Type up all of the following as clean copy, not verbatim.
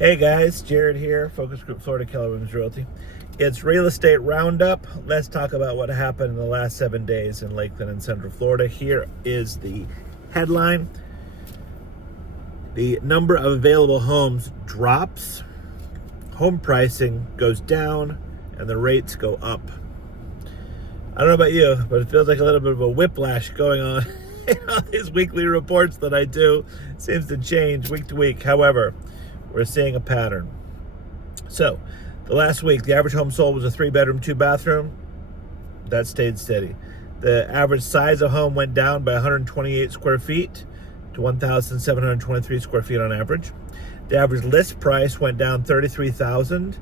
Hey guys, Jared here, Focus Group Florida, Keller Williams Realty. It's Real Estate Roundup. Let's talk about what happened in the last 7 days in Lakeland and Central Florida. Here is the headline. The number of available homes drops, home pricing goes down, and the rates go up. I don't know about you, but it feels like a little bit of a whiplash going on in all these weekly reports that I do. It seems to change week to week. However, we're seeing a pattern. So, the last week, the average home sold was a 3-bedroom, 2-bathroom. That stayed steady. The average size of home went down by 128 square feet to 1,723 square feet on average. The average list price went down $33,000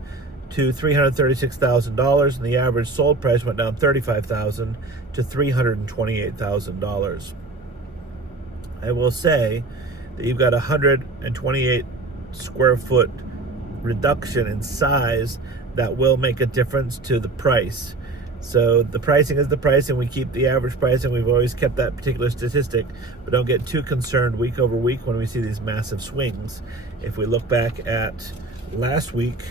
to $336,000, and the average sold price went down $35,000 to $328,000. I will say that you've got 128 square foot reduction in size that will make a difference to the price. So the pricing is the price, and we keep the average price, and we've always kept that particular statistic, but don't get too concerned week over week when we see these massive swings. If we look back at last week,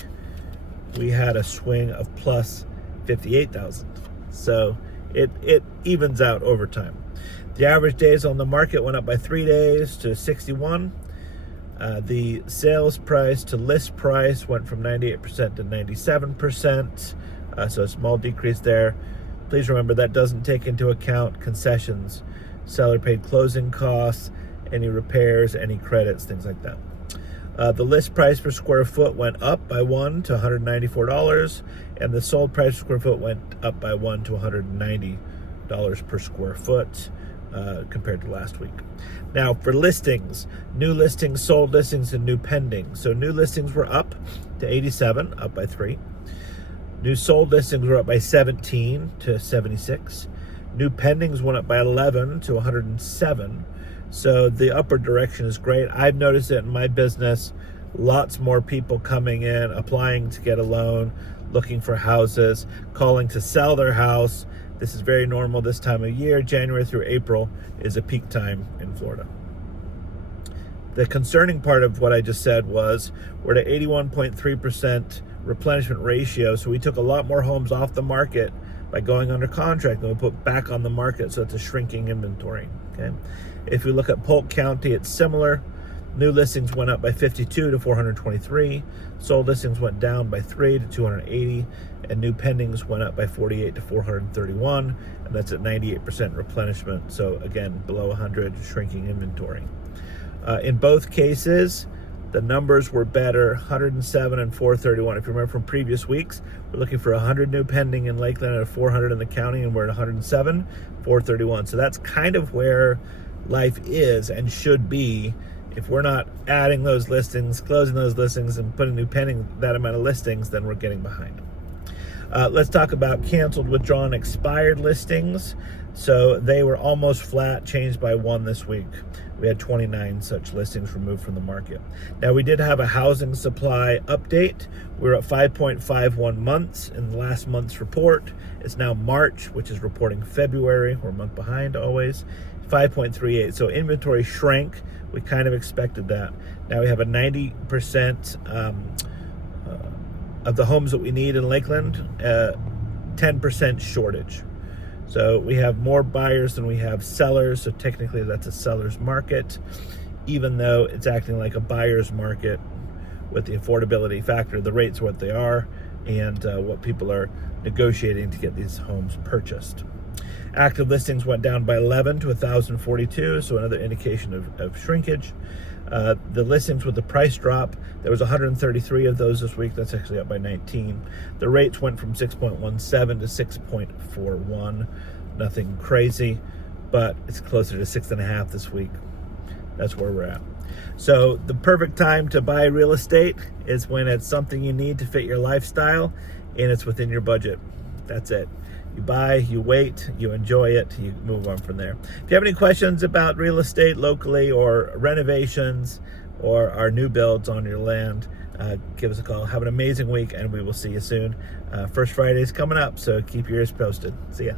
we had a swing of plus 58,000. So it evens out over time. The average days on the market went up by 3 days to 61. The sales price to list price went from 98% to 97%, so a small decrease there. Please remember that doesn't take into account concessions, seller paid closing costs, any repairs, any credits, things like that. The list price per square foot went up by $1 to $194, and the sold price per square foot went up by $1 to $190 per square foot. Compared to last week. Now for listings, new listings, sold listings, and new pending. So new listings were up to 87, up by 3. New sold listings were up by 17 to 76. New pendings went up by 11 to 107. So the upward direction is great. I've noticed it in my business. Lots more people coming in, applying to get a loan, looking for houses, calling to sell their house. This is very normal this time of year. January through April is a peak time in Florida. The concerning part of what I just said was we're at 81.3% replenishment ratio. So we took a lot more homes off the market by going under contract than we put back on the market. So it's a shrinking inventory. Okay. If we look at Polk County, it's similar. New listings went up by 52 to 423. Sold listings went down by 3 to 280. And new pendings went up by 48 to 431. And that's at 98% replenishment. So again, below 100, shrinking inventory. In both cases, the numbers were better, 107 and 431. If you remember from previous weeks, we're looking for 100 new pending in Lakeland and 400 in the county, and we're at 107, 431. So that's kind of where life is and should be. If we're not adding those listings, closing those listings, and putting new pending that amount of listings, then we're getting behind. Let's talk about canceled, withdrawn, expired listings. So they were almost flat, changed by 1 this week. We had 29 such listings removed from the market. Now, we did have a housing supply update. We were at 5.51 months in the last month's report. It's now March, which is reporting February. We're a month behind always. 5.38. So inventory shrank. We kind of expected that. Now we have a 90% of the homes that we need in Lakeland, 10% shortage. So we have more buyers than we have sellers. So technically that's a seller's market, even though it's acting like a buyer's market with the affordability factor. The rates are what they are, and what people are negotiating to get these homes purchased. Active listings went down by 11 to 1,042, so another indication of shrinkage. The listings with the price drop, there was 133 of those this week. That's actually up by 19. The rates went from 6.17 to 6.41. Nothing crazy, but it's closer to 6.5 this week. That's where we're at. So the perfect time to buy real estate is when it's something you need to fit your lifestyle and it's within your budget. That's it. You buy, you wait, you enjoy it, you move on from there. If you have any questions about real estate locally or renovations or our new builds on your land, give us a call. Have an amazing week, and we will see you soon. First Friday is coming up, so keep your ears posted. See ya.